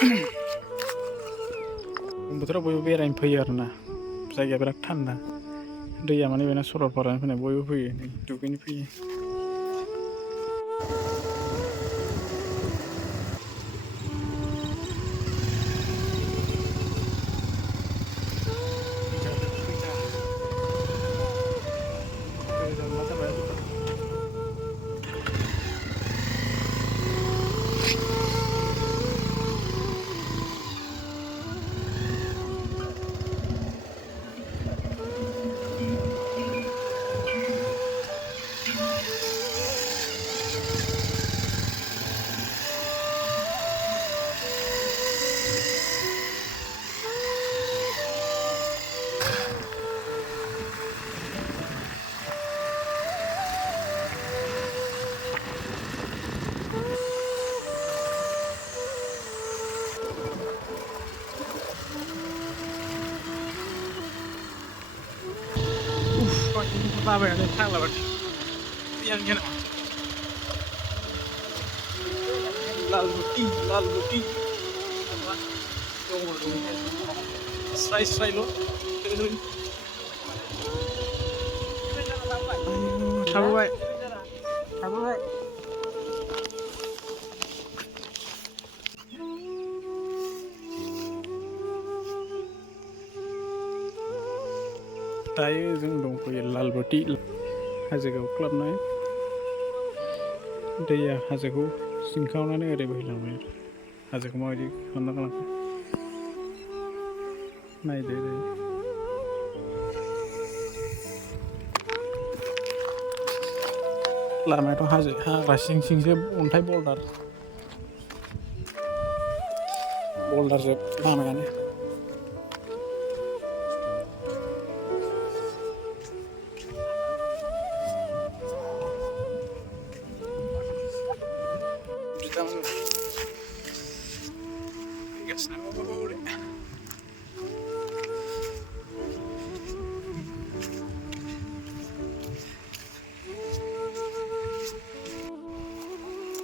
बोथोराव बयबो बेरायनो फैयो आरोना जायगाया बिराद थान्दा दैया माने बेना सरलपारानि फैनाय बयबो फैयो दुगैनो फैयो बाबायानो थांलाबाय yang gana लाल गुटी स्राय स्राय ल' थाबोबाय दायो जों दंफैयो लालबटि हाजो गावख्लाबनाय दैया हाजोखौ सिंखावनानै ओरै बोहैलांबाय हाजोखौ माबायदि खालामना गालांखो नायदो ओरै लामायाथ' हाजो हाग्रा सिं सिंसो अन्थाइ बल्डारजोब लामायानो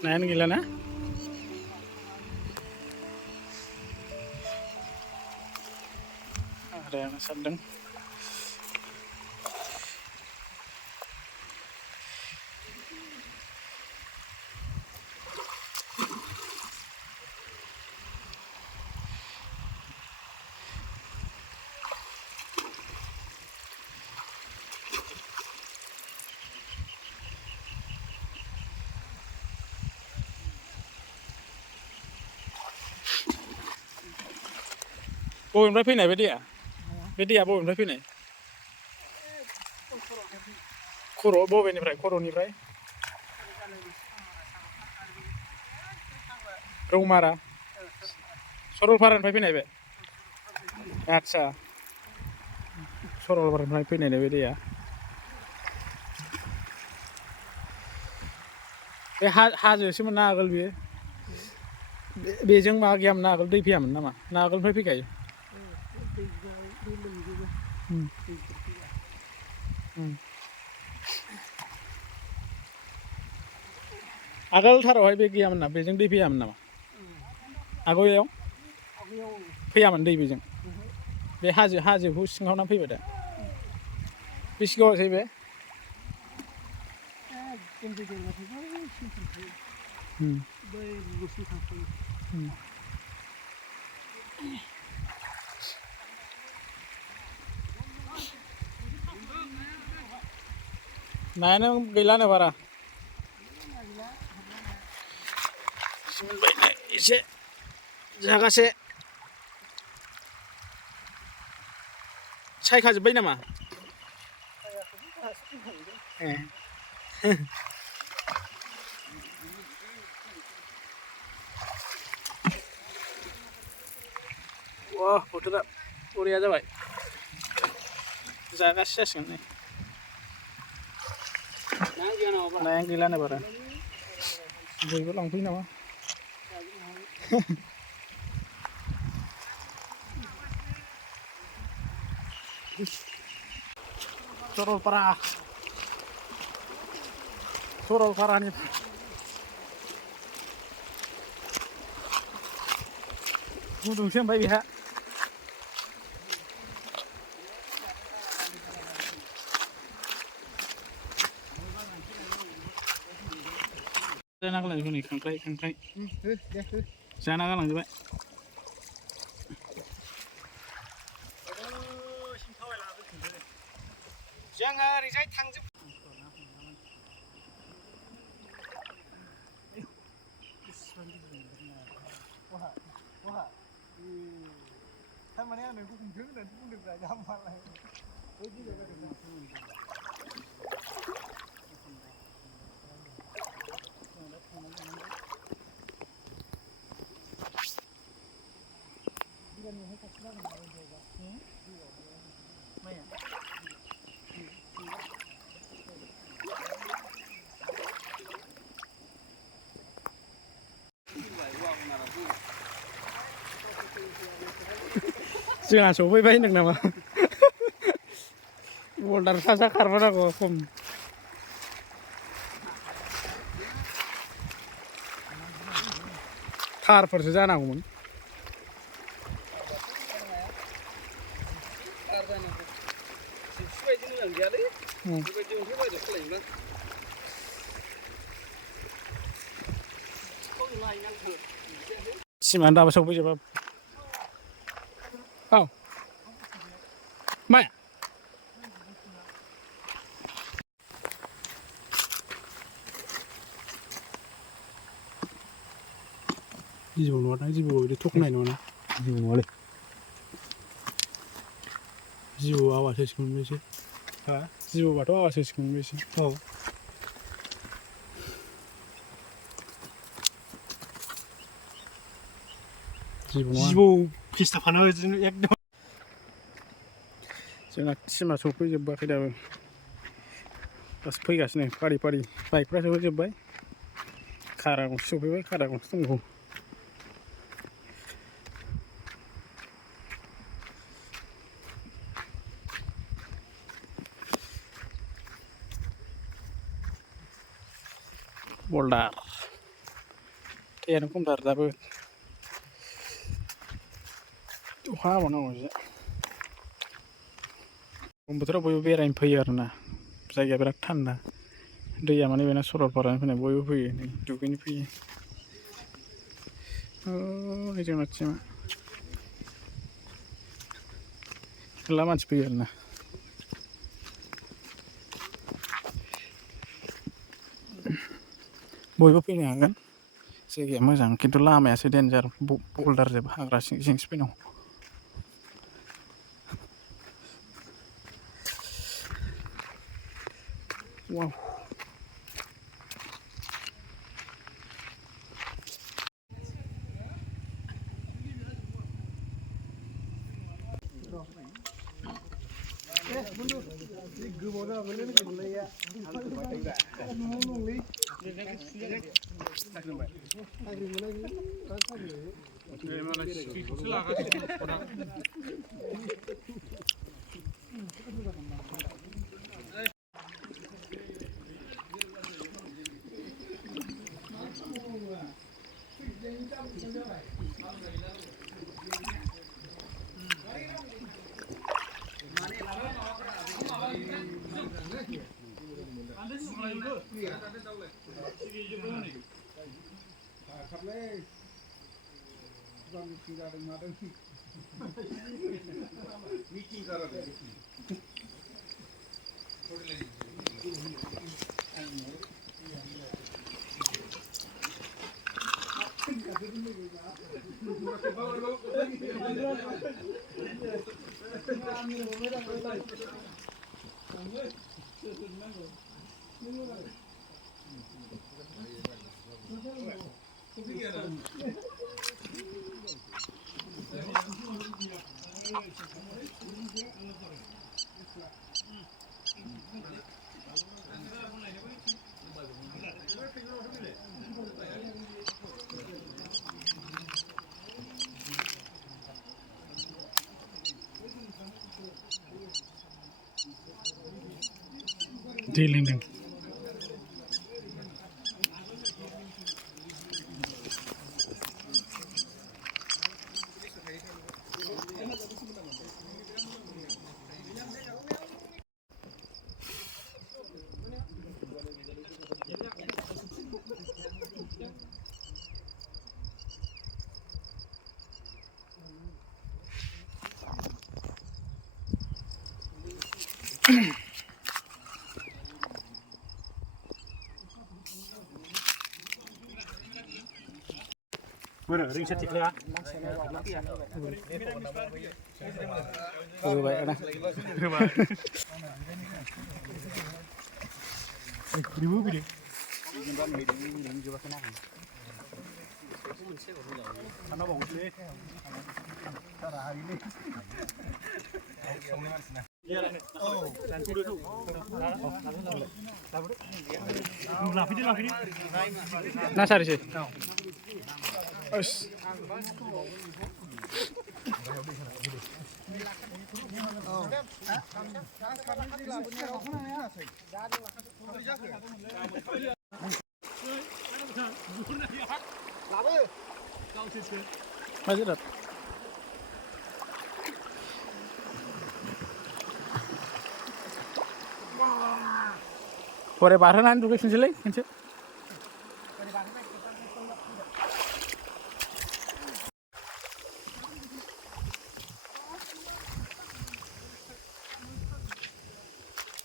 नायानो गैला ना हाग्रायानो सारदों बबेनिफ्राय फैनाय बे दैया बबेनिफ्राय फैनाय बबेनिफ्राय खर'निफ्राय रौमारा सरलपारानिफ्राय फैनाय बे आदसा सरलपारानिफ्राय फैनाय बे दैया बे हाजोसोमोन ना आगोल बेयो बेजों माबा गैयामोन ना आगोल दै फैयामोन नामा ना आगोलनिफ्राय फैखायो आगोलथारावहाय बे गैयामोन ना बेजों दै फैयामोन नामा आगोलाव फैयामोन दै बेजों बे हाजोखौ सिङावना फैबाय दा बेसे गोबावसै बे नायानो गैलानो बारा एसे जागासे सायखाजोब्बाय नामा ए वाह बोथोरा बरिया जाबाय जागासे जासिगोन नै नायानो गैलानो बारा बयबो लांफैयो नामा सरलपारानि गुदुंसो ओमफ्राय बेहा जाना गालांजोबबाय नै खांख्राइ जाना गालांजोबबाय जोङो ओरैजाय थांजोब थारमाने आं नोंखौ हमथों होननानै बुंदोंब्रा जाम्बालाय जोंहा सफैबाय होनदों नामा बल्दार सा खारबोनांगौ खम थारफोरसो जानांगौमोन सिमानो दाबो सफैजोबा औ माया जिबौ नङादां जिबौआ बिदि थखनाय नङाना जिबौ नङालै जिबौ आवाज होसिगोन बेसो हा जिबौबाथ' आवाज होसिगोन बेसो औ जिबौ फेस्टाफानो एकदम जोंना सिमा सफैजोबाखै दाबो दासो फैगासिनो फारि फारि बाइकफ्रा सफैजोब्बाय खारा गंसे सफैबाय खारा गंसे दंबावो बल्दार दैयानो खमथार दाबो अखा हाबावनांगौ एसे गरम बोथोराव बयबो बेरायनो फैयो आरोना जायगाया बिराद थान्दा दैया माने बेना सरलपारानि फैनाय बयबो फैयो नै दुगैनो फैयो जोंना टिमा मेरला मानसि फैयो आरोना बयबो फैनो हागोन जायगाया मोजां खिन्थु लामायासो डेन्जार बल्दार जोब हाग्रा सिं सिंसो फैनांगौ वाव दै लोंदों बोरो रिंसेट थिखोआ होबाय ना होबाय बिबो बिदि ना सारिसै Majirat. Hore baharan juga sini kence.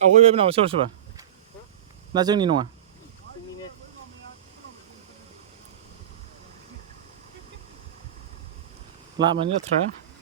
Aku ibu nama siapa siapa? Najeng ni noa. Lama ni terus.